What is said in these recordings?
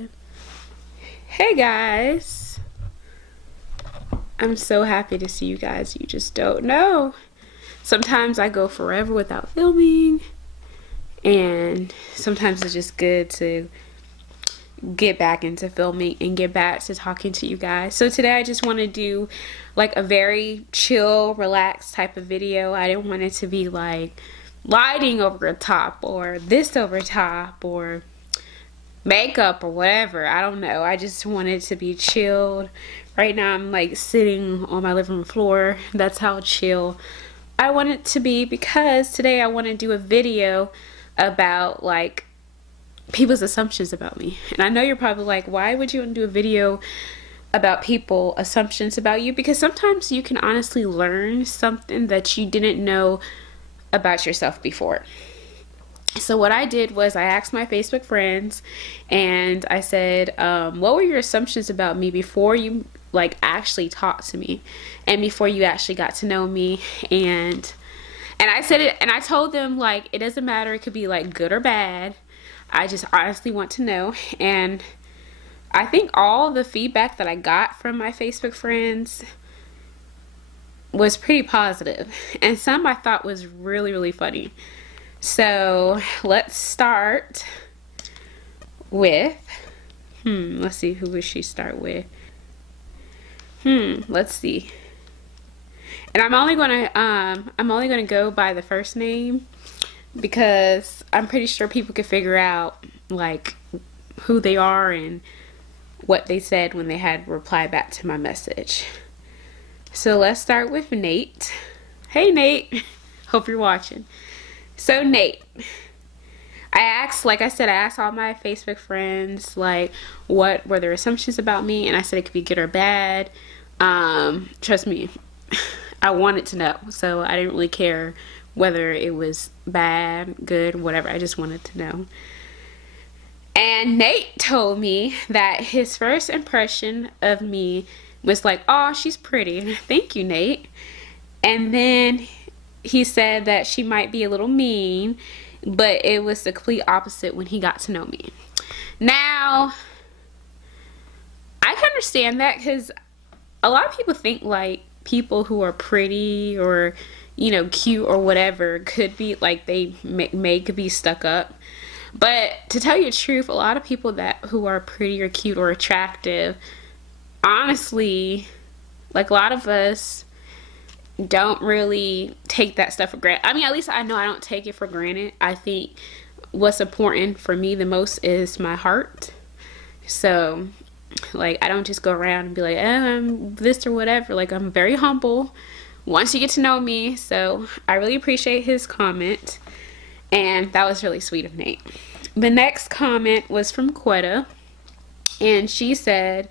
happen. Hey guys, I'm so happy to see you guys. You just don't know. Sometimes I go forever without filming, and sometimes it's just good to get back into filming and get back to talking to you guys. So today I just want to do like a very chill, relaxed type of video. I didn't want it to be like lighting over the top or this over top or makeup or whatever. I don't know. I just wanted it to be chilled. Right now I'm like sitting on my living room floor. That's how chill I want it to be, because today I want to do a video about like people's assumptions about me. And I know you're probably like, why would you want to do a video about people assumptions about you? Because sometimes you can honestly learn something that you didn't know about yourself before. So what I did was I asked my Facebook friends and I said, what were your assumptions about me before you like actually talked to me and before you actually got to know me? And I said it, and I told them like, it doesn't matter, it could be like good or bad. I just honestly want to know. And I think all the feedback that I got from my Facebook friends was pretty positive, and some I thought was really, really funny. So let's start with, let's see, who would she start with? Let's see. And I'm only gonna go by the first name, because I'm pretty sure people can figure out like who they are and what they said when they had replied back to my message. So let's start with Nate. Hey Nate, hope you're watching. So Nate, I asked, like I said, I asked all my Facebook friends like what were their assumptions about me, and I said it could be good or bad. Trust me, I wanted to know, so I didn't really care whether it was bad, good, whatever. I just wanted to know. And Nate told me that his first impression of me was like, oh, she's pretty. Thank you, Nate. And then he said that she might be a little mean, but it was the complete opposite when he got to know me. Now, I can understand that, because a lot of people think like people who are pretty or, you know, cute or whatever could be like, they could be stuck up. But to tell you the truth, a lot of people who are pretty or cute or attractive, honestly, like a lot of us don't really take that stuff for granted. I mean, at least I know I don't take it for granted. I think what's important for me the most is my heart. So like, I don't just go around and be like, I'm this or whatever. Like, I'm very humble once you get to know me. So I really appreciate his comment, and that was really sweet of Nate. The next comment was from Quetta, and she said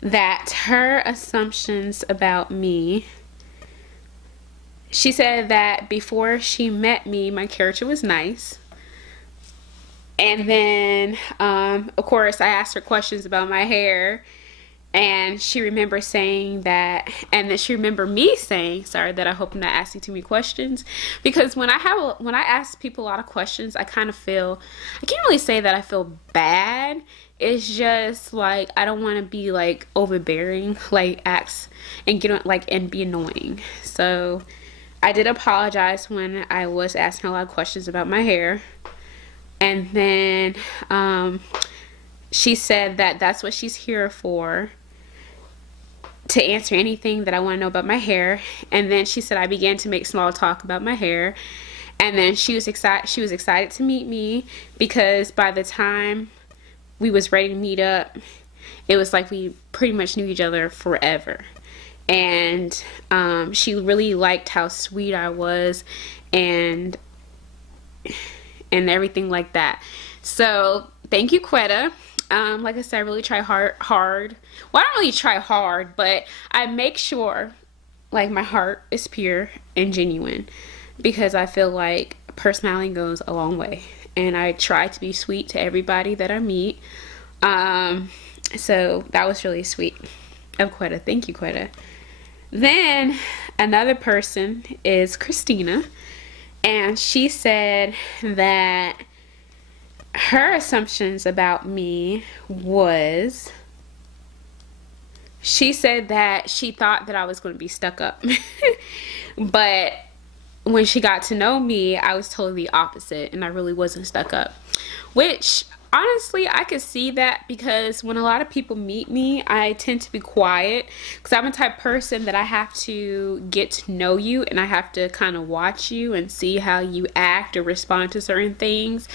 that her assumptions about me, she said that before she met me, my character was nice. And then, of course, I asked her questions about my hair, and she remembers saying that, and then she remembered me saying, sorry, that I hope I'm not asking too many questions, because when I ask people a lot of questions, I kind of feel, I can't really say that I feel bad. It's just like, I don't want to be like overbearing, like ask and get on, like, and be annoying. So I did apologize when I was asking a lot of questions about my hair. And then she said that that's what she's here for, to answer anything that I want to know about my hair. And then she said I began to make small talk about my hair. And then she was excited to meet me, because by the time we was ready to meet up, it was like we pretty much knew each other forever. And she really liked how sweet I was and everything like that. So thank you, Quetta. Like I said, I really try hard. Well, I don't really try hard, but I make sure like my heart is pure and genuine, because I feel like personality goes a long way, and I try to be sweet to everybody that I meet. So that was really sweet of Quetta. Thank you, Quetta. Then another person is Christina, and she said that her assumptions about me was, she said that she thought that I was going to be stuck up. But when she got to know me, I was totally the opposite, and I really wasn't stuck up. Which, honestly, I could see that, because when a lot of people meet me, I tend to be quiet, because I'm a type of person that I have to get to know you, and I have to kind of watch you and see how you act or respond to certain things.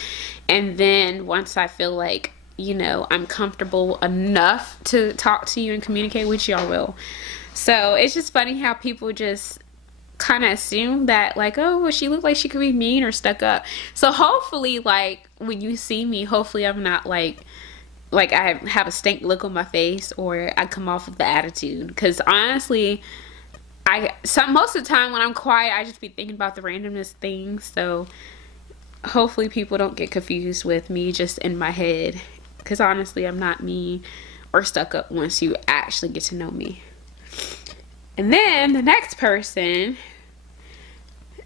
And then once I feel like, you know, I'm comfortable enough to talk to you and communicate with you, I will. So it's just funny how people just kind of assume that, like, oh, well, she looked like she could be mean or stuck up. So hopefully, like, when you see me, hopefully I'm not like I have a stank look on my face, or I come off with the attitude. Because honestly, most of the time when I'm quiet, I just be thinking about the randomest things. So hopefully people don't get confused with me just in my head, because honestly, I'm not mean or stuck up once you actually get to know me. And then the next person,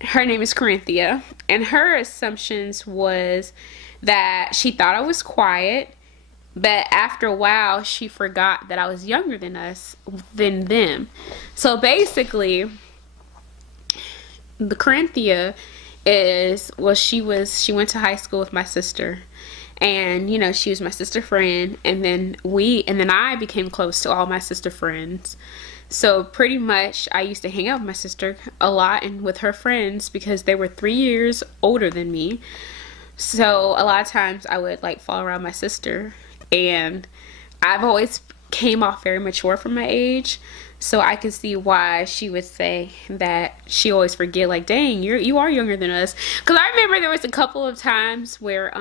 her name is Corinthia, and her assumptions was that she thought I was quiet, but after a while she forgot that I was younger than them. So basically, the Corinthia is, well, she went to high school with my sister, and you know, she was my sister friend, and then I became close to all my sister friends. So pretty much I used to hang out with my sister a lot and with her friends, because they were 3 years older than me. So a lot of times I would like follow around my sister, and I've always came off very mature for my age. So I can see why she would say that she always forget, like, dang, you are younger than us. Because I remember there was a couple of times where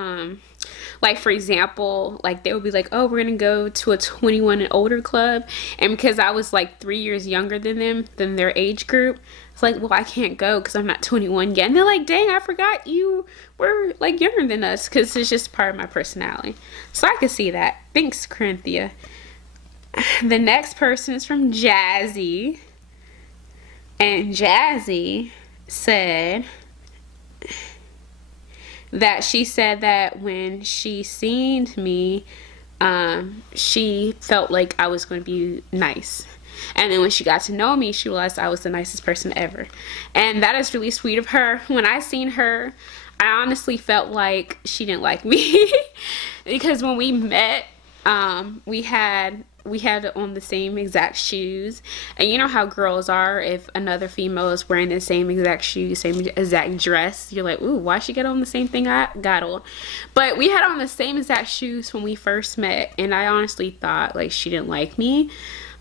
like, for example, like, they would be like, oh, we're gonna go to a 21 and older club, and because I was like 3 years younger than them, than their age group, it's like, well, I can't go because I'm not 21 yet. And they're like, dang, I forgot you were like younger than us, because it's just part of my personality. So I can see that. Thanks, Corinthia. The next person is from Jazzy, and Jazzy said that she said that when she seen me, she felt like I was going to be nice, and then when she got to know me, she realized I was the nicest person ever. And that is really sweet of her. When I seen her, I honestly felt like she didn't like me because when we met, we had on the same exact shoes, and you know how girls are, if another female is wearing the same exact shoes, same exact dress, you're like, ooh, why she get on the same thing I got on? But we had on the same exact shoes when we first met, and I honestly thought like she didn't like me.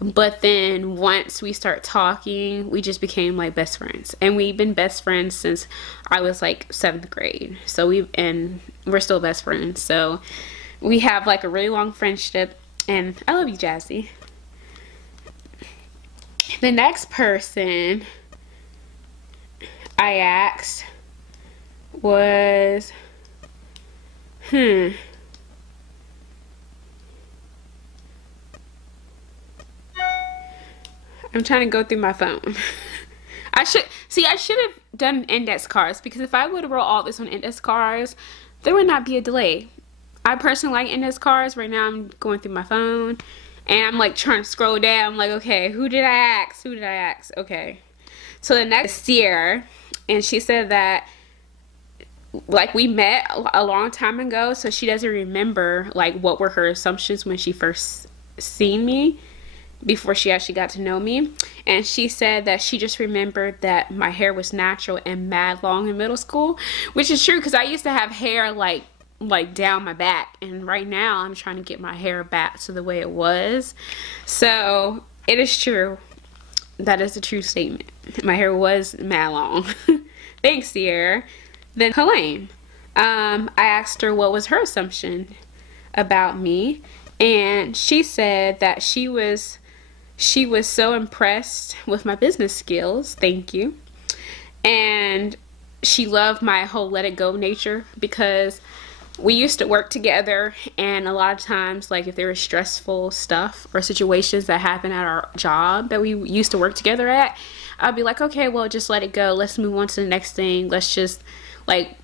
But then once we start talking, we just became like best friends, and we've been best friends since I was like 7th grade. So we're still best friends. So we have like a really long friendship. And I love you, Jazzy. The next person I asked was, I'm trying to go through my phone. I should have done index cards, because if I would have wrote all this on index cards, there would not be a delay. I personally like index cards. Right now I'm going through my phone and I'm like trying to scroll down. I'm like, okay, who did I ask? Okay. So the next is Sierra, and she said that like we met a long time ago, so she doesn't remember like what were her assumptions when she first seen me, before she actually got to know me. And she said that she just remembered that my hair was natural and mad long in middle school, which is true, because I used to have hair like down my back, and right now I'm trying to get my hair back to the way it was. So it is true. That is a true statement. My hair was mad long. Thanks, Sierra. Then Helene, I asked her what was her assumption about me, and she said that she was so impressed with my business skills. Thank you. And she loved my whole let it go nature, because we used to work together, and a lot of times, like, if there was stressful stuff or situations that happened at our job that we used to work together at, I'd be like, okay, well, just let it go. Let's move on to the next thing. Let's just, like,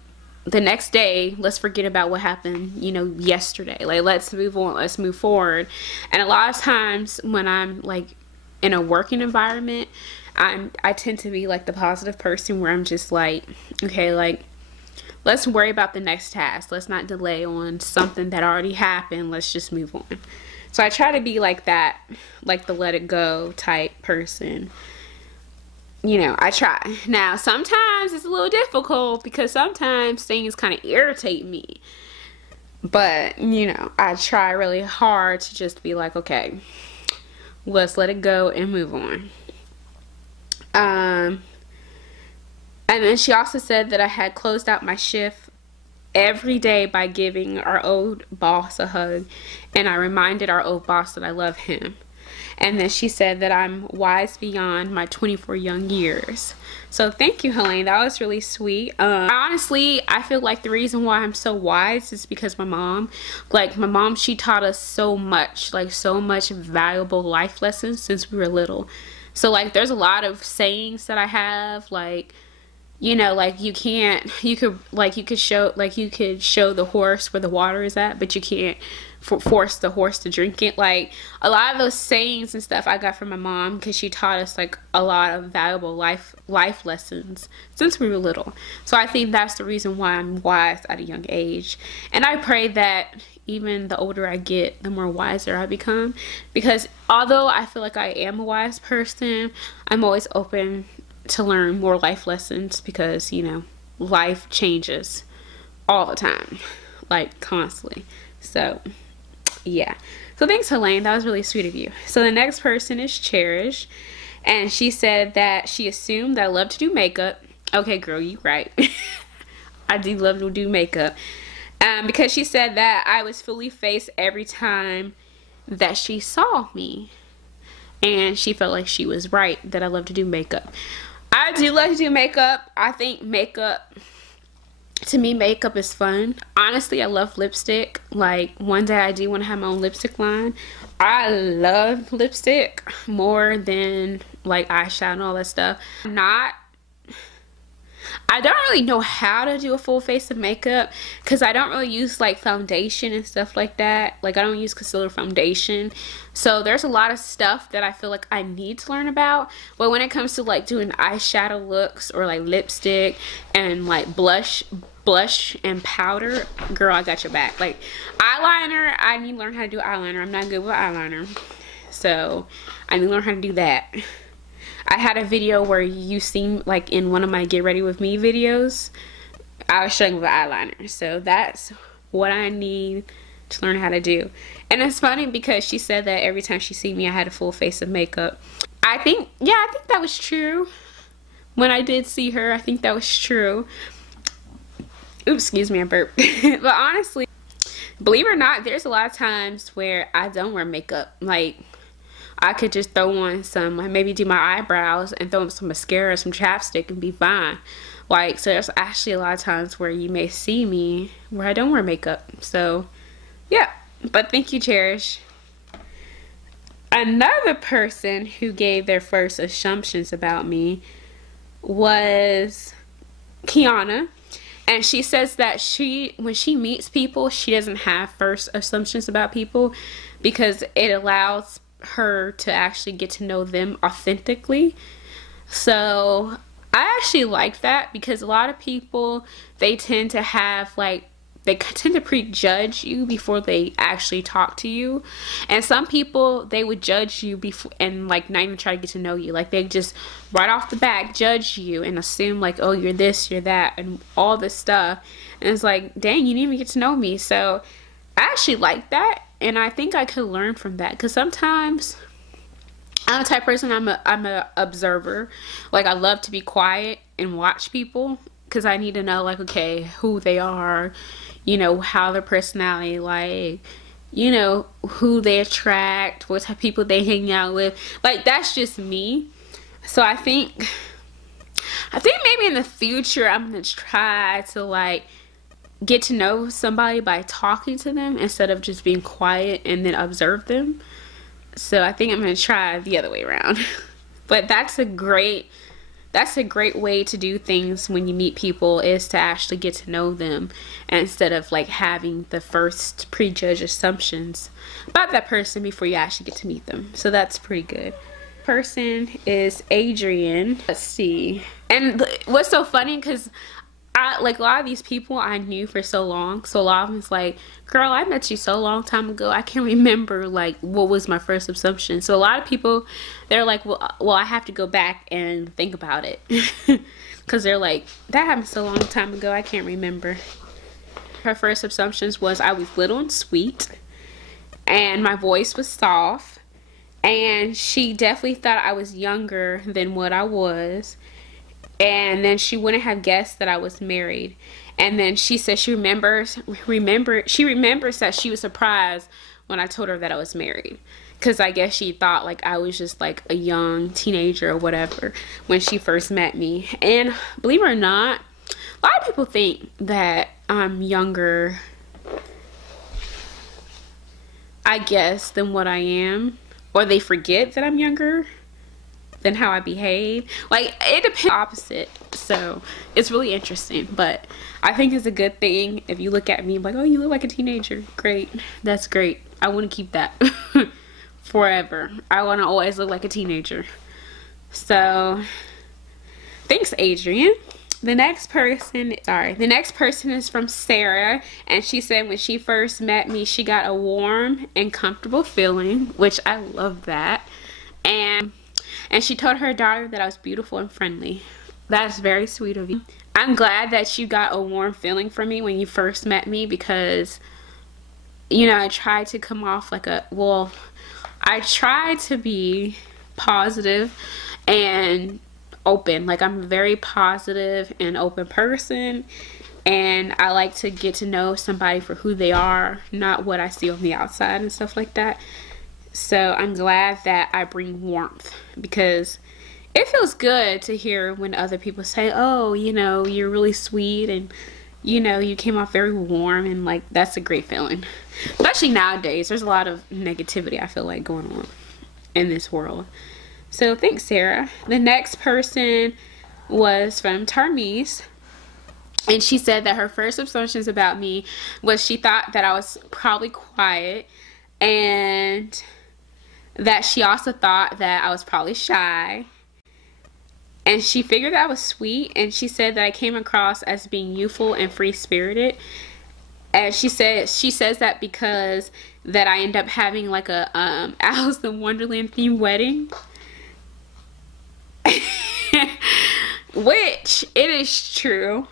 the next day, let's forget about what happened, you know, yesterday. Like, let's move on, let's move forward. And a lot of times when I'm like in a working environment, I tend to be like the positive person where I'm just like, okay, like, let's worry about the next task. Let's not delay on something that already happened. Let's just move on. So I try to be like that, like the let it go type person. You know, I try. Now, sometimes it's a little difficult because sometimes things kind of irritate me. But, you know, I try really hard to just be like, okay, let's let it go and move on. And then she also said that I had closed out my shift every day by giving our old boss a hug. And I reminded our old boss that I love him. And then she said that I'm wise beyond my 24 young years. So thank you, Helene. That was really sweet. Honestly, I feel like the reason why I'm so wise is because my mom, she taught us so much, like so much valuable life lessons since we were little. So like there's a lot of sayings that I have, like, you know, like you could show the horse where the water is at, but you can't force the horse to drink it. Like a lot of those sayings and stuff I got from my mom because she taught us like a lot of valuable life lessons since we were little. So I think that's the reason why I'm wise at a young age. And I pray that even the older I get, the more wiser I become, because although I feel like I am a wise person, I'm always open to learn more life lessons because, you know, life changes all the time, like constantly. So yeah, so thanks, Helene. That was really sweet of you. So the next person is Cherish, and she said that she assumed that I love to do makeup. Okay, girl, you right. I do love to do makeup, because she said that I was fully faced every time that she saw me, and she felt like she was right that I love to do makeup. I do love to do makeup. I think makeup, to me, makeup is fun. Honestly, I love lipstick. Like, one day I do want to have my own lipstick line. I love lipstick more than, like, eyeshadow and all that stuff. I don't really know how to do a full face of makeup because I don't really use, like, foundation and stuff like that. Like, I don't use concealer foundation. So there's a lot of stuff that I feel like I need to learn about. But when it comes to, like, doing eyeshadow looks or, like, lipstick and, like, blush and powder, girl, I got your back. Like, eyeliner, I need to learn how to do eyeliner. I'm not good with eyeliner, so I need to learn how to do that. I had a video where you seen, like, in one of my Get Ready With Me videos, I was showing with eyeliner. So that's what I need to learn how to do. And it's funny because she said that every time she see me, I had a full face of makeup. I think that was true. When I did see her, I think that was true. Oops, excuse me, I burped. But honestly, believe it or not, there's a lot of times where I don't wear makeup. Like, I could just throw on some, like, maybe do my eyebrows and throw on some mascara, some chapstick, and be fine. Like, so there's actually a lot of times where you may see me where I don't wear makeup. So, yeah. But thank you, Cherish. Another person who gave their first assumptions about me was Kiana. And she says that when she meets people, she doesn't have first assumptions about people because it allows her to actually get to know them authentically. So I actually like that because a lot of people, they tend to have, like, they tend to prejudge you before they actually talk to you. And some people, they would judge you before and, like, not even try to get to know you. Like, they just right off the bat judge you and assume, like, oh, you're this, you're that, and all this stuff. And it's like, dang, you didn't even get to know me. So I actually like that, and I think I could learn from that because sometimes I'm the type of person, I'm a observer. Like, I love to be quiet and watch people because I need to know, like, okay, who they are, you know, how their personality, like, you know, who they attract, what type of people they hang out with. Like, that's just me. So I think maybe in the future I'm gonna try to, like, get to know somebody by talking to them instead of just being quiet and then observe them. So I think I'm gonna try the other way around. But that's a great that's a great way to do things when you meet people, is to actually get to know them instead of like having the first prejudged assumptions about that person before you actually get to meet them. So that's pretty good. Person is Adrian. Let's see. And what's so funny, because like a lot of these people I knew for so long, so a lot of them is like, girl, I met you so long time ago, I can't remember like what was my first assumption. So a lot of people, they're like, well I have to go back and think about it because they're like, that happened so long time ago, I can't remember. Her first assumptions was I was little and sweet, and my voice was soft, and she definitely thought I was younger than what I was. And then she wouldn't have guessed that I was married. And then she said she remembers that she was surprised when I told her that I was married, because I guess she thought like I was just like a young teenager or whatever when she first met me. And believe it or not, a lot of people think that I'm younger, I guess, than what I am, or they forget that I'm younger than how I behave. Like, it depends. Opposite. So it's really interesting, but I think it's a good thing if you look at me like, oh, you look like a teenager. Great. That's great. I want to keep that forever. I want to always look like a teenager. So thanks, Adrian. The next person is from Sarah, and she said when she first met me, she got a warm and comfortable feeling, which I love that. And she told her daughter that I was beautiful and friendly. That's very sweet of you. I'm glad that you got a warm feeling from me when you first met me, because, you know, I tried to come off like I tried to be positive and open. Like, I'm a very positive and open person, and I like to get to know somebody for who they are, not what I see on the outside and stuff like that. So I'm glad that I bring warmth, because it feels good to hear when other people say, oh, you know, you're really sweet, and, you know, you came off very warm, and like, that's a great feeling. Especially nowadays, there's a lot of negativity, I feel like, going on in this world. So thanks, Sarah. The next person was from Tarmise, and she said that her first assumptions about me was she thought that I was probably quiet, and that she also thought that I was probably shy, and she figured that I was sweet, and she said that I came across as being youthful and free-spirited. And she says that because that I end up having like a Alice in Wonderland themed wedding. Which, it is true.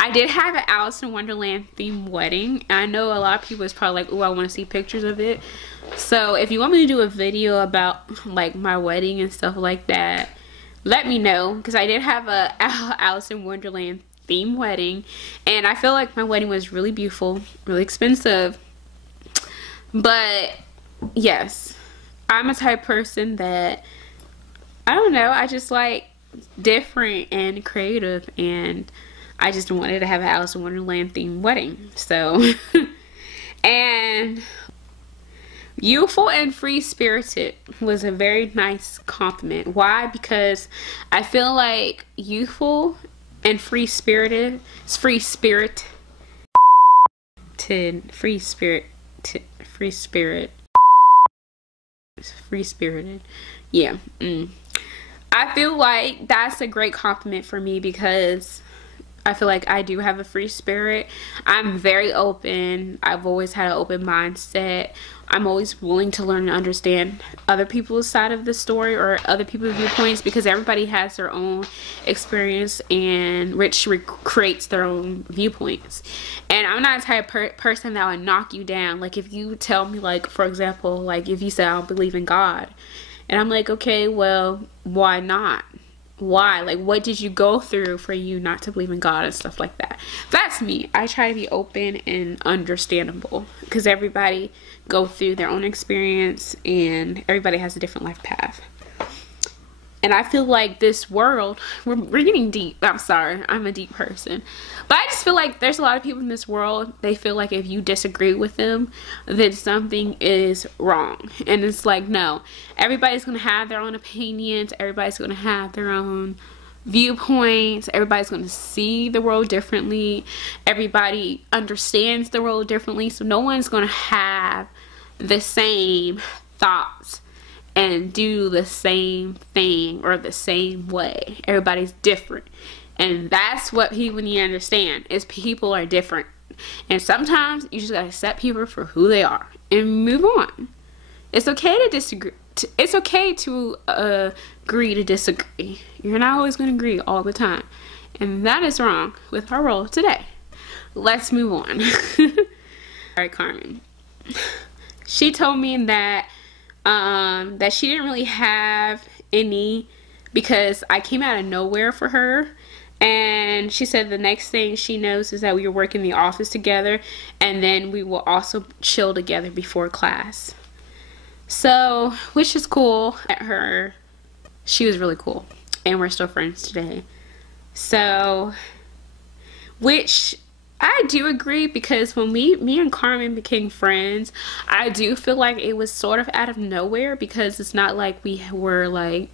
I did have an Alice in Wonderland themed wedding. And I know a lot of people is probably like, oh, I want to see pictures of it. So if you want me to do a video about like my wedding and stuff like that, let me know. Because I did have a Alice in Wonderland themed wedding. And I feel like my wedding was really beautiful, really expensive. But yes, I'm a type of person that, I don't know, I just like different and creative, and I just wanted to have an Alice in Wonderland themed wedding. So and youthful and free-spirited was a very nice compliment. Why? Because I feel like youthful and free-spirited, free-spirited, yeah. I feel like that's a great compliment for me, because I feel like I do have a free spirit. I'm very open. I've always had an open mindset. I'm always willing to learn and understand other people's side of the story or other people's viewpoints, because everybody has their own experience, and which creates their own viewpoints. And I'm not the type of person that would knock you down. Like, if you tell me, like, for example, like if you say I don't believe in God, and I'm like, okay, well, why not? Why? Like, what did you go through for you not to believe in God and stuff like that? That's me. I try to be open and understandable, because everybody go through their own experience, and everybody has a different life path. And I feel like this world, we're getting deep. I'm sorry, I'm a deep person. But I just feel like there's a lot of people in this world, they feel like if you disagree with them, then something is wrong. And it's like, no. Everybody's going to have their own opinions. Everybody's going to have their own viewpoints. Everybody's going to see the world differently. Everybody understands the world differently. So no one's going to have the same thoughts and do the same thing or the same way. Everybody's different. And that's what people need to understand, is people are different. And sometimes you just gotta accept people for who they are and move on. It's okay to disagree. It's okay to agree to disagree. You're not always gonna agree all the time. And that is wrong with our world today. Let's move on. Alright, Carmen. She told me that that she didn't really have any because I came out of nowhere for her. And she said the next thing she knows is that we were working in the office together, and then we will also chill together before class. So, which is cool. At her, she was really cool, and we're still friends today. So, which I do agree, because when me and Carmen became friends, I do feel like it was sort of out of nowhere, because it's not like we were like,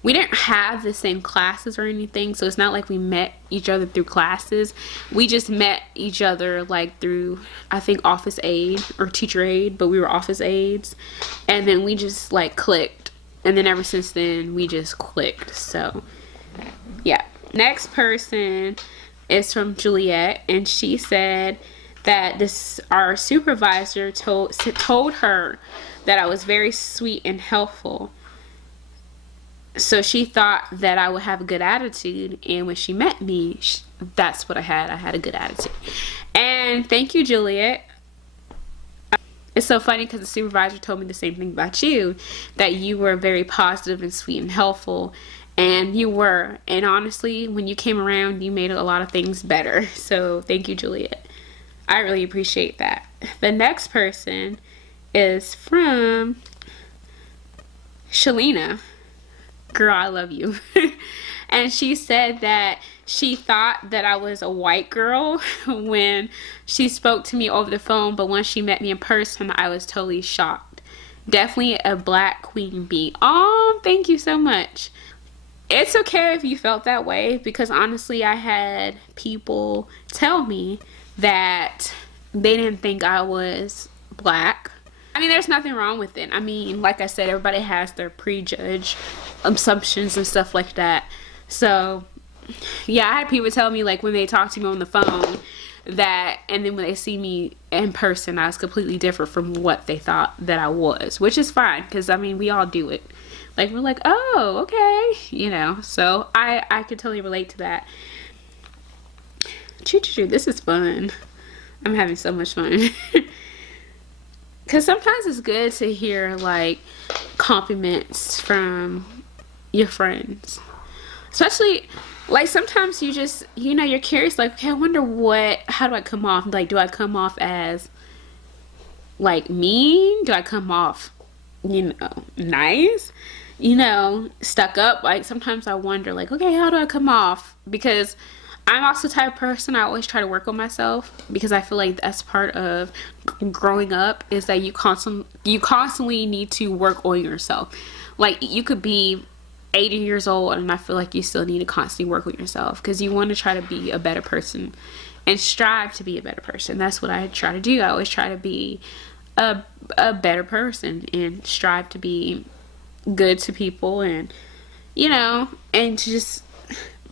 we didn't have the same classes or anything, so it's not like we met each other through classes. We just met each other like through, I think, office aid or teacher aid, but we were office aides, and then we just like clicked, and then ever since then we just clicked. So yeah. Next person is from Juliet, and she said that our supervisor told her that I was very sweet and helpful. So she thought that I would have a good attitude, and when she met me, that's what I had. I had a good attitude. And thank you, Juliet. It's so funny because the supervisor told me the same thing about you, that you were very positive and sweet and helpful, and you were. And honestly, when you came around, you made a lot of things better. So thank you, Juliet. I really appreciate that. The next person is from Shalina. Girl, I love you. And she said that she thought that I was a white girl when she spoke to me over the phone, but once she met me in person, I was totally shocked. Definitely a black queen bee. Oh, thank you so much. It's okay if you felt that way, because honestly, I had people tell me that they didn't think I was black. I mean, there's nothing wrong with it. I mean, like I said, everybody has their prejudged assumptions and stuff like that. So, yeah, I had people tell me, like, when they talk to me on the phone, that, and then when they see me in person, I was completely different from what they thought that I was, which is fine, because, I mean, we all do it. Like, we're like, oh, okay, you know, so I could totally relate to that. Choo-choo-choo, this is fun. I'm having so much fun. Because sometimes it's good to hear, like, compliments from your friends. Especially, like, sometimes you just, you know, you're curious, like, okay, I wonder how do I come off? Like, do I come off as, like, mean? Do I come off, you know, nice? You know, stuck up? Like, sometimes I wonder, like, okay, how do I come off? Because I'm also the type of person, I always try to work on myself, because I feel like that's part of growing up, is that you constantly need to work on yourself. Like, you could be 80 years old, and I feel like you still need to constantly work on yourself, because you want to try to be a better person and strive to be a better person. That's what I try to do. I always try to be a better person and strive to be good to people, and, you know, and to just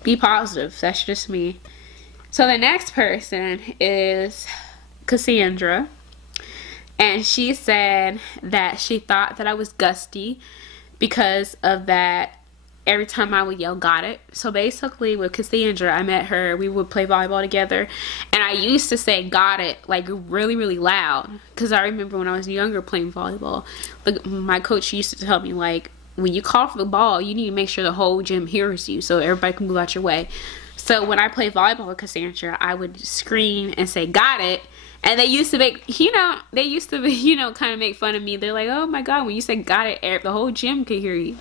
be positive. That's just me. So the next person is Cassandra, and she said that she thought that I was gusty because of that. Every time I would yell, got it. So basically with Cassandra, I met her, we would play volleyball together, and I used to say got it like really, really loud, because I remember when I was younger playing volleyball, my coach used to tell me, like, when you call for the ball, you need to make sure the whole gym hears you so everybody can move out your way. So when I played volleyball with Cassandra, I would scream and say, got it. And they used to make, you know, kind of make fun of me. They're like, oh my God, when you say got it, the whole gym could hear you.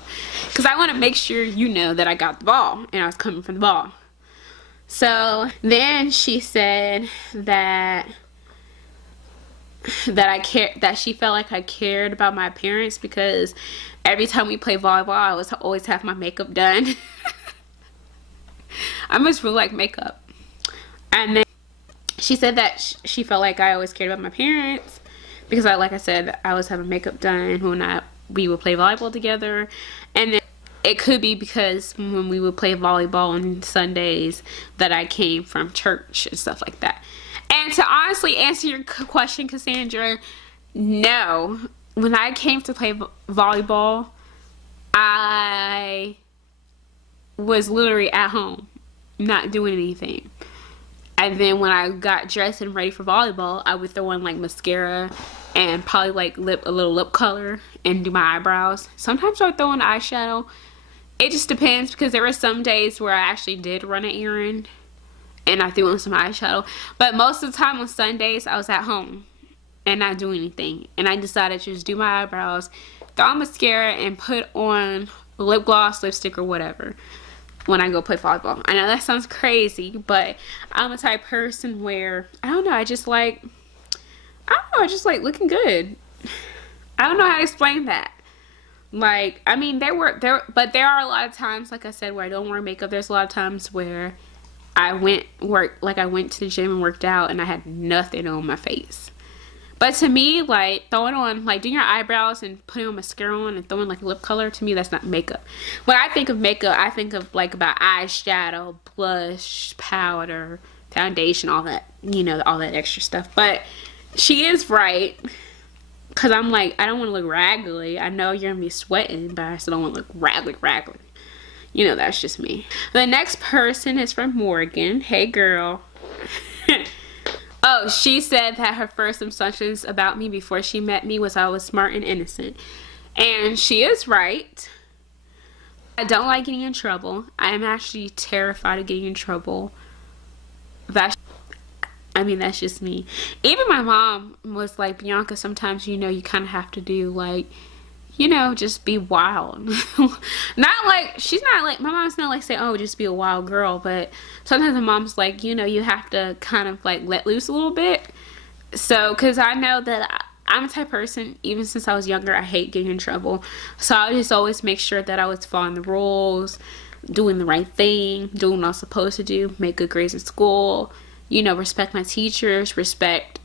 Because I want to make sure you know that I got the ball and I was coming for the ball. So then she said that she felt like I cared about my appearance, because every time we play volleyball, I was always have my makeup done. I just really like makeup. And then she said that she felt like I always cared about my parents because like I said, I was having makeup done when we would play volleyball together. And then it could be because when we would play volleyball on Sundays that I came from church and stuff like that. And to honestly answer your question, Cassandra, no. When I came to play volleyball, I was literally at home, not doing anything. And then when I got dressed and ready for volleyball, I would throw on like mascara and probably like a little lip color and do my eyebrows. Sometimes I would throw on eyeshadow. It just depends because there were some days where I actually did run an errand and I threw on some eyeshadow. But most of the time on Sundays, I was at home and not doing anything. And I decided to just do my eyebrows, throw on mascara, and put on lip gloss, lipstick, or whatever when I go play volleyball. I know that sounds crazy, but I'm a type of person where, I don't know, I just like looking good. I don't know how to explain that. Like, I mean, but there are a lot of times, like I said, where I don't wear makeup. There's a lot of times where I went to the gym and worked out and I had nothing on my face. But to me, like, throwing on, like, doing your eyebrows and putting on mascara on and throwing, like, lip color, to me, that's not makeup. When I think of makeup, I think of, like, about eyeshadow, blush, powder, foundation, all that, you know, all that extra stuff. But she is right. Because I'm like, I don't want to look raggedy. I know you're going to be sweating, but I still don't want to look raggedy. You know, that's just me. The next person is from Morgan. Hey, girl. Oh, she said that her first assumptions about me before she met me was I was smart and innocent. And she is right. I don't like getting in trouble. I am actually terrified of getting in trouble. That's just me. Even my mom was like, Bianca, sometimes, you know, you kind of have to do, like, you know, just be wild. Not like, she's not like, my mom's not like say, oh, just be a wild girl. But sometimes my mom's like, you know, you have to kind of like let loose a little bit. So, because I know that I'm a type of person, even since I was younger, I hate getting in trouble. So I just always make sure that I was following the rules, doing the right thing, doing what I was supposed to do, make good grades in school, you know, respect my teachers, respect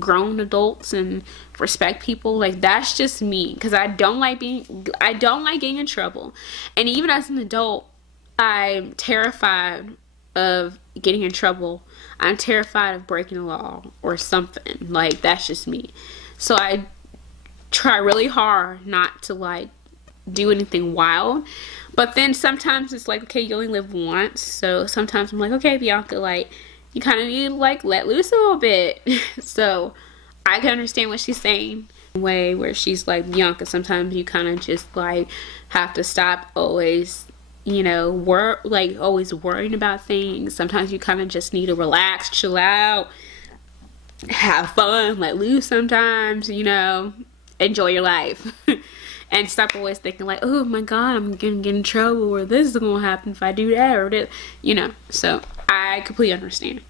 grown adults, and respect people. Like, that's just me, because I don't like getting in trouble. And even as an adult, I'm terrified of getting in trouble. I'm terrified of breaking the law or something. Like, that's just me. So I try really hard not to like do anything wild. But then sometimes it's like, okay, you only live once. So sometimes I'm like, okay, Bianca, like, you kind of need to like let loose a little bit. So I can understand what she's saying. Way where she's like, Bianca, sometimes you kind of just like have to stop always, you know, always worrying about things. Sometimes you kind of just need to relax, chill out, have fun, let loose sometimes, you know, enjoy your life. And stop always thinking like, oh my god, I'm gonna get in trouble, or this is gonna happen if I do that, or this, you know. So I completely understand.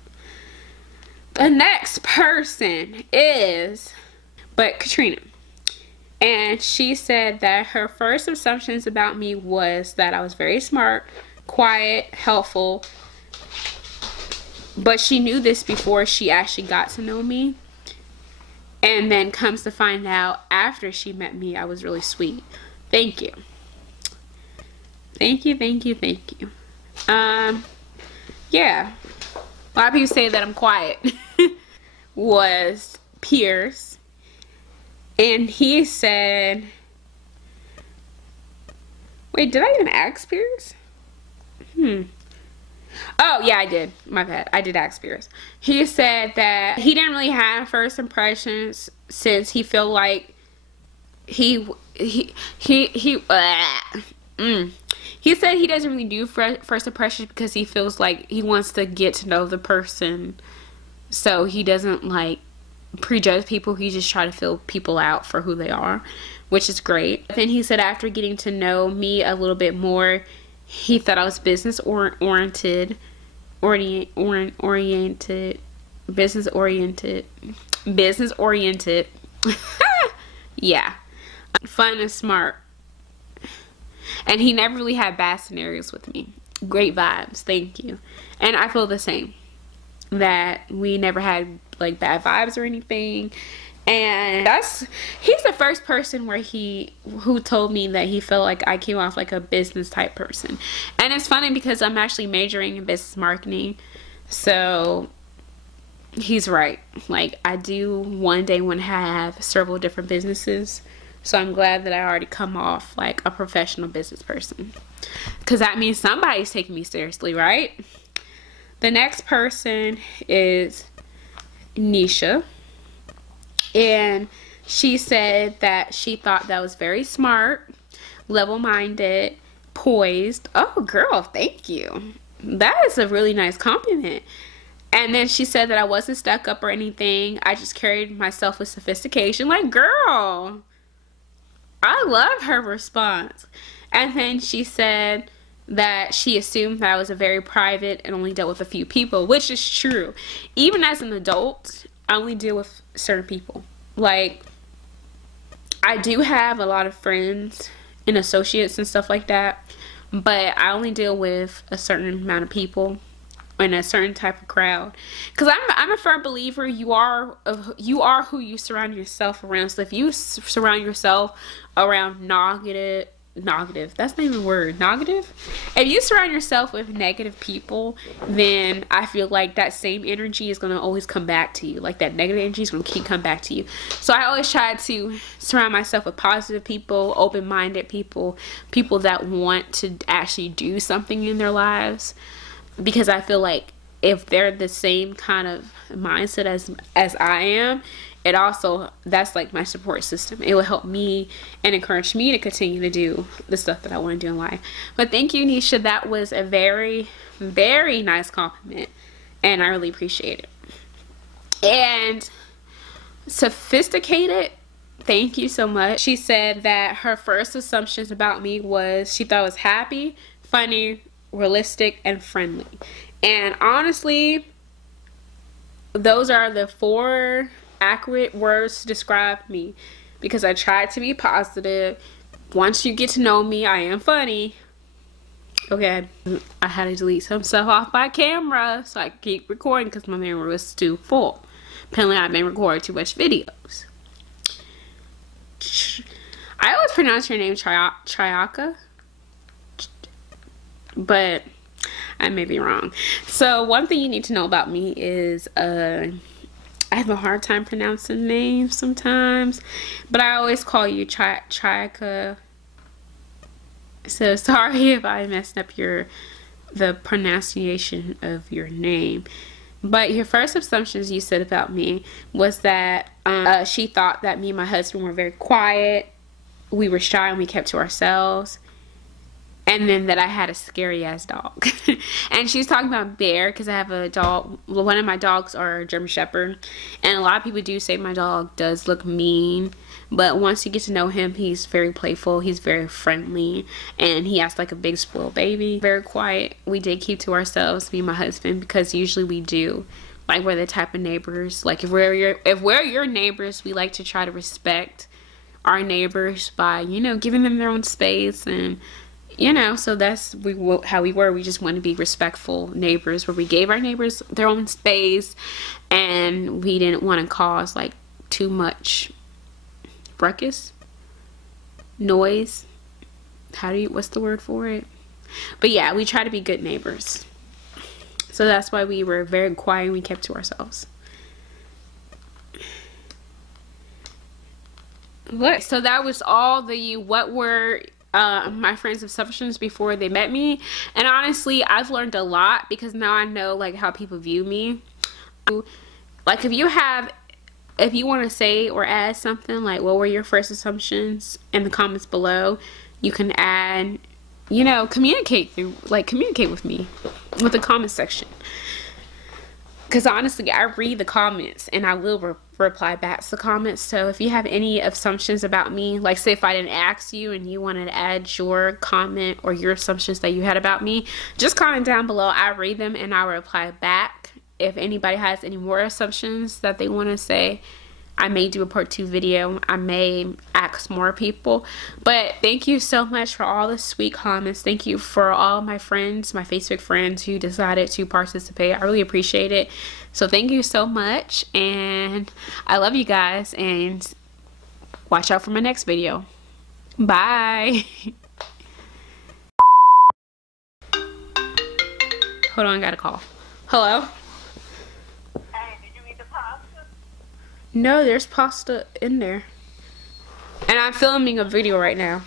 The next person is Katrina. And she said that her first assumptions about me was that I was very smart, quiet, helpful. But she knew this before she actually got to know me. And then comes to find out after she met me, I was really sweet. Thank you. Thank you, thank you, thank you. Yeah. A lot of people say that I'm quiet. Was Pierce. And he said, wait, did I even ask Pierce? Oh, yeah, I did. My bad. I did ask Pierce. He said that he didn't really have first impressions since he felt like he said he doesn't really do first impressions because he feels like he wants to get to know the person. So he doesn't like prejudge people. He just try to feel people out for who they are, which is great. Then he said after getting to know me a little bit more, he thought I was business oriented. Yeah, fun and smart. And he never really had bad scenarios with me. Great vibes. Thank you. And I feel the same. That we never had like bad vibes or anything. And he's the first person who told me that he felt like I came off like a business type person. And it's funny because I'm actually majoring in business marketing. So he's right. Like, I do one day want to have several different businesses. So I'm glad that I already come off like a professional business person, because that means somebody's taking me seriously, right? The next person is Nisha, and she said that she thought that was very smart, level-minded, poised. Oh girl, thank you. That is a really nice compliment. And then she said that I wasn't stuck up or anything. I just carried myself with sophistication. Like, girl, I love her response. And then she said that she assumed that I was a very private and only dealt with a few people, which is true. Even as an adult, I only deal with certain people. Like, I do have a lot of friends and associates and stuff like that, but I only deal with a certain amount of people in a certain type of crowd, because I'm a firm believer you are who you surround yourself around. So if you surround yourself around negative, that's not even a word, negative, if you surround yourself with negative people, then I feel like that same energy is going to always come back to you. Like, that negative energy is going to keep coming back to you. So I always try to surround myself with positive people, open-minded people, people that want to actually do something in their lives. Because I feel like if they're the same kind of mindset as I am, that's like my support system. It will help me and encourage me to continue to do the stuff that I want to do in life. But thank you, Nisha. That was a very, very nice compliment, and I really appreciate it. And sophisticated, thank you so much. She said that her first assumptions about me was she thought I was happy, funny, realistic, and friendly. And honestly, those are the 4 accurate words to describe me, because I tried to be positive. Once you get to know me, I am funny. Okay, I had to delete some stuff off my camera so I could keep recording because my memory was too full. Apparently I've been recording too much videos. I always pronounce your name Triaka, but I may be wrong. So one thing you need to know about me is I have a hard time pronouncing names sometimes, but I always call you Triaka. So sorry if I messed up the pronunciation of your name. But your first assumptions you said about me was that she thought that me and my husband were very quiet, we were shy, and we kept to ourselves. And then that I had a scary ass dog. And she's talking about Bear, because I have a dog. One of my dogs are a German Shepherd. And a lot of people do say my dog does look mean. But once you get to know him, he's very playful. He's very friendly. And he acts like a big spoiled baby. Very quiet. We did keep to ourselves, me and my husband, because usually we do. Like, we're the type of neighbors. Like, if we're your neighbors, we like to try to respect our neighbors by, you know, giving them their own space. And you know, so that's how we were. We just want to be respectful neighbors, where we gave our neighbors their own space, and we didn't want to cause like too much ruckus, noise. What's the word for it? But yeah, we try to be good neighbors. So that's why we were very quiet and we kept to ourselves. Look, so that was all what were my friends' assumptions before they met me. And honestly, I've learned a lot, because now I know like how people view me. Like, if you want to say or add something like what were your first assumptions in the comments below, you can add, you know, communicate with me with the comment section. Because honestly, I read the comments and I will reply back to the comments. So if you have any assumptions about me, like say if I didn't ask you and you wanted to add your comment or your assumptions that you had about me, just comment down below. I read them and I'll reply back. If anybody has any more assumptions that they want to say, I may do a part 2 video. I may ask more people. But thank you so much for all the sweet comments. Thank you for all my friends, my Facebook friends who decided to participate. I really appreciate it. So thank you so much. And I love you guys. And watch out for my next video. Bye. Hold on, I got a call. Hello? Hey, did you eat the pasta? No, there's pasta in there. And I'm filming a video right now.